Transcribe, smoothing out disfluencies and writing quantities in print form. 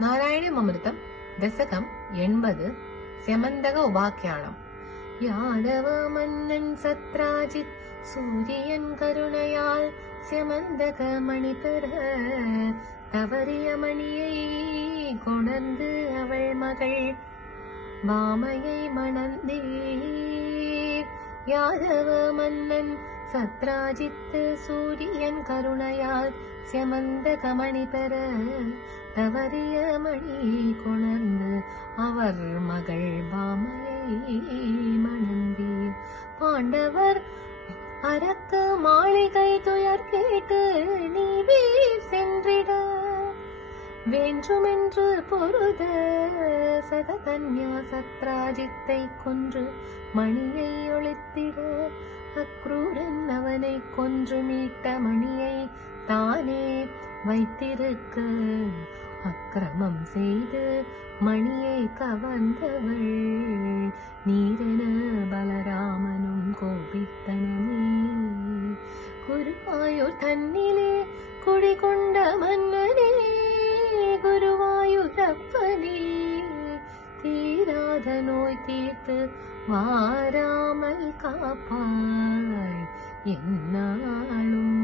നാരായണീയമൃതം ദശകം 80 സ്യമന്തക ഉപാഖ്യാനം. യാദവ മന്നൻ സത്രാജിത് സൂര്യൻ കരുണയാൽ സ്യമന്തക മണിപെற தவறிய மணியை கொணர்ந்து அவள் மகள் பாமையை மணந்தீர். யாதவ மன்னன் சத்ராஜித்து சூரியன் கருணையால் ஸ்யமந்தக மணி பெற தவறிய மணி கொணர்ந்து அவர் மகள் பாமையை மணந்தீர். பாண்டவர் அரக்கு மாளிகை துயர் கேட்டு நீ வீர் சென்றிட வேண்டுமென்று பொருத சதகன்யா சத்ராஜித்தை கொன்று மணியை ஒளித்திட அக்ரூரன் அவனை கொன்று மீட்ட மணியை தானே வைத்திருக்க அக்கிரமம் செய்து மணியை கவர்ந்தவள் நீரென பலராமனும் கோபித்தனமே. குருவாயூர் தன்னிலே குடிகொண்ட மன்னனே குருவாயூரப்பனே தீராத நோய் தீர்த்து வாராமல் காப்பாய் என்னாலும்